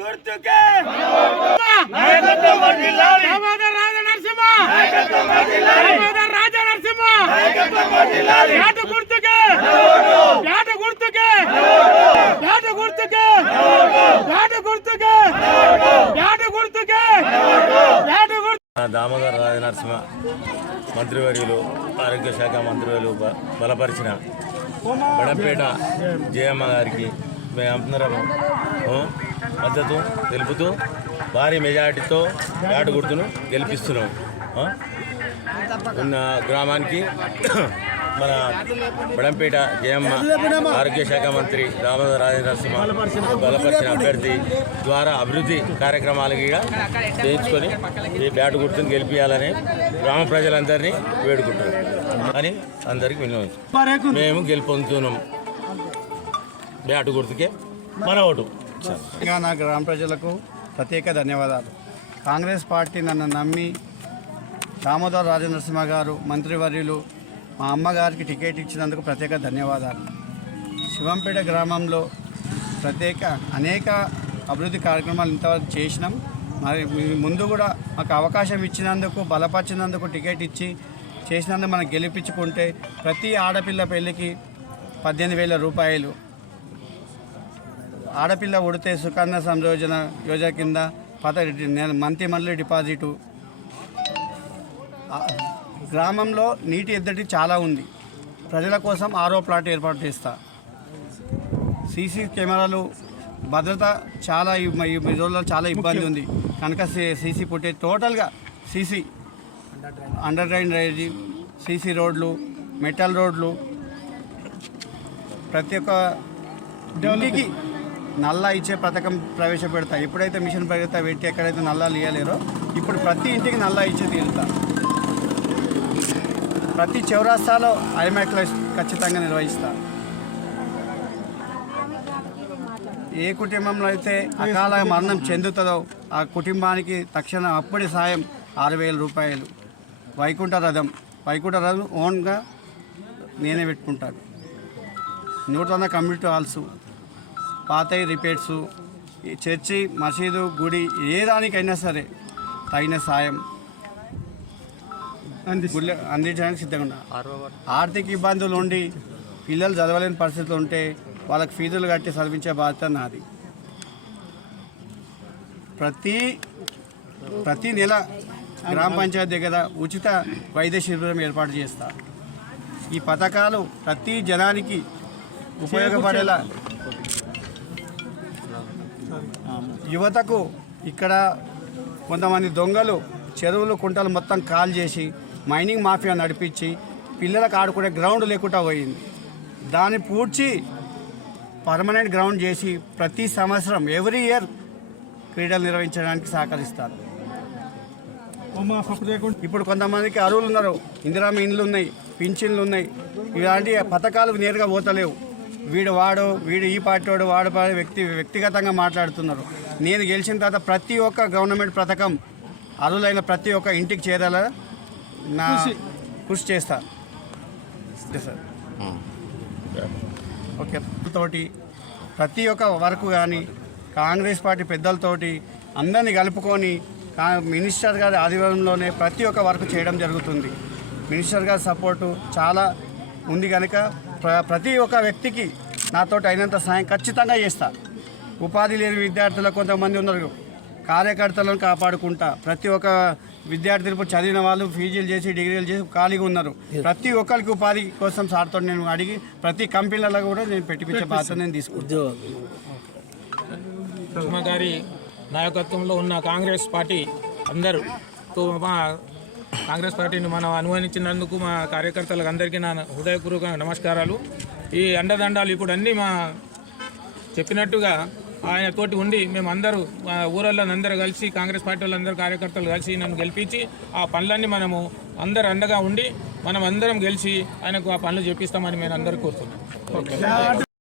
గుర్తుకే. దామోదర్ రాజ నరసింహ మంత్రివర్యులు ఆరోగ్య శాఖ మంత్రివర్యులు బలపరిచిన బడపేట జయమ్మ గారికి మేమందరం ఆ, మద్దతు తెలుపుతూ భారీ మెజార్టీతో బ్యాట్ గుర్తును గెలిపిస్తున్నాం? ఉన్న గ్రామానికి మన బడంపేట జయమ్మ ఆరోగ్య శాఖ మంత్రి దామోదర రాజేంద్ర నరసింహ బలపరిచిన అభ్యర్థి ద్వారా అభివృద్ధి కార్యక్రమాలకి కూడా చేయించుకొని ఈ బ్యాట్ గుర్తును గెలిపించాలని గ్రామ ప్రజలందరినీ వేడుకుంటున్నాం. అని అందరికీ వినియోగించాం మేము గెలుపొందుతున్నాం. బ్యాట్ గుర్తుకే. మన తెలంగాణ గ్రామ ప్రజలకు ప్రత్యేక ధన్యవాదాలు. కాంగ్రెస్ పార్టీ నన్ను నమ్మి దామోదర్ రాజనరసింహ గారు మంత్రివర్యులు మా అమ్మగారికి టికెట్ ఇచ్చినందుకు ప్రత్యేక ధన్యవాదాలు. శివంపేట గ్రామంలో ప్రత్యేక అనేక అభివృద్ధి కార్యక్రమాలు ఇంతవరకు చేసినాం. మరి ముందు కూడా మాకు అవకాశం ఇచ్చినందుకు బలపరిచినందుకు టికెట్ ఇచ్చి చేసినందుకు మనం గెలిపించుకుంటే ప్రతి ఆడపిల్ల పెళ్ళికి పద్దెనిమిది వేల రూపాయలు ఆడపిల్ల ఉడితే సుకన్య సంయోజన యోజన కింద పద నేను మంత్లీ మంత్లీ డిపాజిటు. గ్రామంలో నీటి ఎద్దడి చాలా ఉంది. ప్రజల కోసం ఆరో ప్లాట్ ఏర్పాటు చేస్తా. సీసీ కెమెరాలు భద్రత చాలా ఈ రోజుల్లో చాలా ఇబ్బంది ఉంది. కనుక సీసీ పుట్టే టోటల్గా CC under drain drainage CC రోడ్లు మెటల్ రోడ్లు ప్రతి ఒక్క ఇంటికి నల్లా ఇచ్చే పథకం ప్రవేశపెడతా. ఎప్పుడైతే మిషన్ పెడతా పెట్టి ఎక్కడైతే నల్లాలు ఇవ్వలేరో ఇప్పుడు ప్రతి ఇంటికి నల్లా ఇచ్చే తీరుతా. ప్రతి చౌరాస్తాలో ఐమాక్లో ఖచ్చితంగా నిర్వహిస్తా. ఏ కుటుంబంలో అయితే అకాల మరణం చెందుతుందో ఆ కుటుంబానికి తక్షణ అప్పటి సాయం ఆరు వేల రూపాయలు. వైకుంఠ రథం. వైకుంఠ రథం ఓన్గా నేనే పెట్టుకుంటాను. నూతన కమ్యూనిటీ హాల్స్. పాతయి రిపేర్స్ ఈ చర్చి మసీదు గుడి ఏ దానికైనా సరే తగిన సాయం. గుళ్ళ అందించడానికి సిద్ధంగా ఉన్నా. ఆర్థిక ఇబ్బందులు ఉండి పిల్లలు చదవలేని పరిస్థితులు ఉంటే వాళ్ళకి ఫీజులు కట్టి చదివించే బాధ్యత నాది. ప్రతి ప్రతి నెల గ్రామ పంచాయతీ దగ్గర ఉచిత వైద్య శిబిరం ఏర్పాటు చేస్తా. ఈ పథకాలు ప్రతి జనానికి ఉపయోగపడేలా యువతకు ఇక్కడ కొంతమంది దొంగలు చెరువులు కుంటలు మొత్తం కాల్ చేసి మైనింగ్ మాఫియా నడిపించి పిల్లలకు ఆడుకునే గ్రౌండ్ లేకుండా పోయింది. దాన్ని పూడ్చి పర్మనెంట్ గ్రౌండ్ చేసి ప్రతి సంవత్సరం ఎవ్రీ ఇయర్ క్రీడలు నిర్వహించడానికి సహకరిస్తారు. ఇప్పుడు కొంతమందికి అరువులు ఉన్నారు. ఇందిరామ ఇండ్లు ఉన్నాయి పింఛన్లు ఉన్నాయి. ఇలాంటి పథకాలు నేరుగా పోతలేవు. వీడు వాడు వీడు ఈ పార్టీ వాడు వాడు వ్యక్తి వ్యక్తిగతంగా మాట్లాడుతున్నారు. నేను గెలిచిన తర్వాత ప్రతి ఒక్క గవర్నమెంట్ పథకం అరువులైన ప్రతి ఒక్క ఇంటికి చేరాల నా కృషి. చేస్తా. ఓకే సార్ ఓకే తోటి ప్రతి ఒక్క వర్క్ కానీ కాంగ్రెస్ పార్టీ పెద్దలతోటి అందరినీ కలుపుకొని మినిస్టర్ గారి ఆధ్వర్యంలోనే ప్రతి ఒక్క వర్క్ చేయడం జరుగుతుంది. మినిస్టర్ గారి సపోర్టు చాలా ఉంది కనుక ప్ర- ప్రతి ఒక్క వ్యక్తికి నాతోటి అయినంత సాయం ఖచ్చితంగా చేస్తా. ఉపాధి లేని విద్యార్థులు కొంతమంది ఉన్నారు. కార్యకర్తలను కాపాడుకుంటా. ప్రతి ఒక్క విద్యార్థులు ఇప్పుడు చదివిన వాళ్ళు పీజీలు చేసి డిగ్రీలు చేసి ఖాళీగా ఉన్నారు. ప్రతి ఒక్కరికి ఉపాధి కోసం సార్తో నేను అడిగి ప్రతి కంపెనీలలో కూడా నేను పెట్టిపించే బాధ్యత నేను తీసుకుంటాను గారి నాయకత్వంలో ఉన్న కాంగ్రెస్ పార్టీ అందరూ మా కాంగ్రెస్ పార్టీని మనం అనుమానించినందుకు మా కార్యకర్తలకు అందరికీ నా హృదయపూర్వక నమస్కారాలు. ఈ అండదండాలు ఇప్పుడు అన్నీ మా చెప్పినట్టుగా ఆయన తోటి ఉండి మేము అందరూ మా ఊరల్లో అందరూ కలిసి కాంగ్రెస్ పార్టీ వాళ్ళందరూ కార్యకర్తలు కలిసి నన్ను గెలిపించి ఆ పనులన్నీ మనము అందరు అండగా ఉండి మనం అందరం గెలిచి ఆయనకు ఆ పనులు చేపిస్తామని మేము అందరూ కోరుతున్నాం